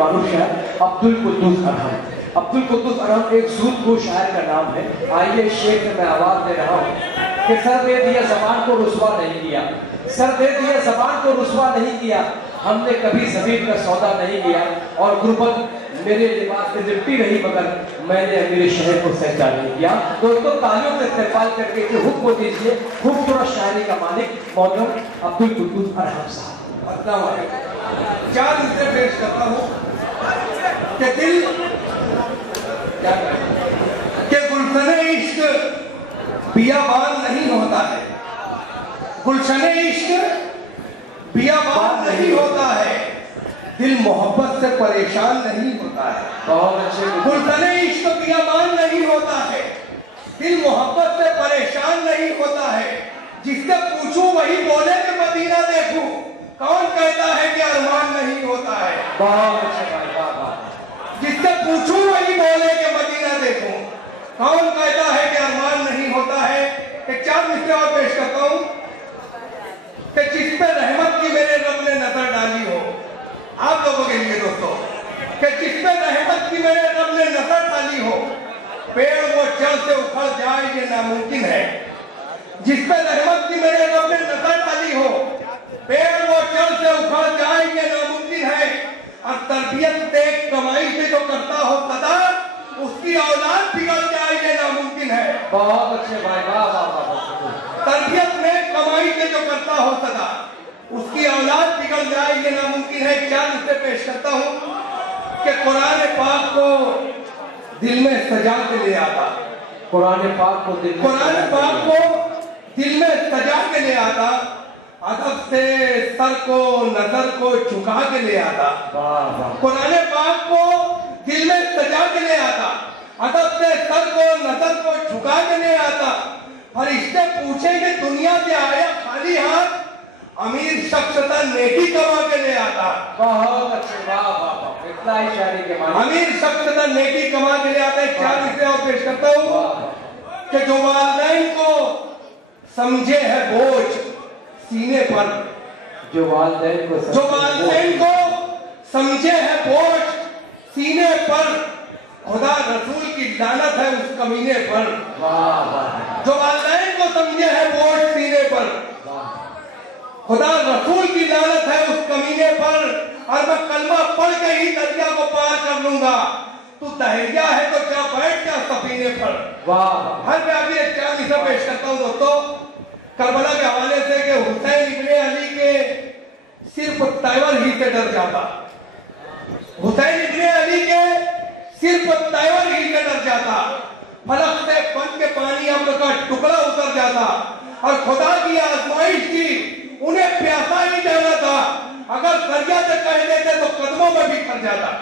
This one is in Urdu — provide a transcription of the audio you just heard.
معروف شاعر عبدالقدوس ارحم. عبدالقدوس ارحم ایک سود گو شاعر کا نام ہے. آئیے شعر میں آواز دے رہا ہوں کہ سر دے دیا زبان کو رسوا نہیں کیا, سر دے دیا زبان کو رسوا نہیں کیا, ہم نے کبھی زمین کا سودا نہیں کیا, اور غربت میرے لباس میں لپٹی رہی مگر میں نے میرے شہر کو سجدہ نہیں کیا. دوستوں تالیوں سے استقبال کر کے حکم دیجیے خوبصورت شاعری کا مالک محترم عبدالقدوس ارحم صاحب. السلام علیکم. چار مصرے پیش کرتا ہوں کہ دل کیا کہ گلشن عشق بیابان نہیں ہوتا ہے, گلشن عشق بیابان نہیں ہوتا ہے, دل محبت سے پریشان نہیں ہوتا ہے. بہت اچھے. گلشن عشق بیابان نہیں ہوتا ہے, دل محبت سے پریشان نہیں ہوتا ہے, جس سے پوچھوں وہی بولے کہ مدینہ دیکھوں, کون کہتا ہے کہ ارمان نہیں ہوتا ہے. بہت اچھے بھائی, بابا. جس سے پوچھوں وہی بولے کہ مدینہ دیکھوں, کون کہتا ہے کہ ارمان نہیں ہوتا ہے. ایک چار مصرے اور پیش کرتا ہوں کہ جس پہ رحمت کی میرے رب نے نظر ڈالی ہو, آپ لوگوں کے لیے دوستو, کہ جس پہ رحمت کی میرے رب نے نظر ڈالی ہو, پیڑ وہ جڑ سے اکھڑ جائے یہ ناممکن ہے. جس پہ رحمت کی میرے رب نے نظر ڈالی ہو, پیڑ وہ جڑ سے اکھڑ جائے یہ ناممکن ہے. اور تربیت ایک کمائی سے جو کرتا ہو صدا, اس کی اولاد بگڑ جائے یہ ناممکن ہے. بہت اچھے بھائی, بابا. تربیت میں کمائی سے جو کرتا ہو صدا, اس کی اولاد بگڑ جائے یہ ناممکن ہے. چار مصرے پیش کرتا ہوں کہ قرآن پاک کو دل میں سجا کے لے آتا, قرآن پاک کو دل میں سجا کے لے آتا, ادب سے سر کو نظر کو جھکا کے لے آتا. قرآن پاک کو دل میں سجا کے لے آتا, ادب سے سر کو نظر کو جھکا کے لے آتا. فرشتے پوچھیں کہ دنیا سے آیا خالی ہاتھ, امیر شخص تھا نیکی کما کے لے آتا. بہت اچھے, بابا. اتنا ہی شاعری کے معنی. امیر شخص تھا نیکی کما کے لے آتا ہے. چار مصرے اور پیش کرتا ہوں کہ جو والدین کو سمجھے ہے بوجھ سینے پر, جو والدین کو سمجھے ہے بوجھ سینے پر, خدا رسول کی لعنت ہے اس کمینے پر. جو والدین کو سمجھے ہے بوجھ سینے پر, خدا رسول کی لعنت ہے اس کمینے پر. اور میں کلمہ پڑھ کے ہی دریا کو پار کر لوں گا, تو دہریا ہے تو جا بیٹھ جا سفینے پر. ہر میں ابھی ایک چار مصرے پیش کرتا ہوں دوستو کربلا کے حوالے سے کہ حسین ابن علی کے صرف تیور ہی سے ڈر جاتا, حسین ابن علی کے صرف تیور ہی سے ڈر جاتا, فلک سے بن کے پانی ابر کا ٹکڑا اتر جاتا, اور خدا کی آزمائش تھی انہیں پیاسا ہی جانا تھا, اگر دریا سے کہہ دیتے تو قدموں میں بھی کر جاتا.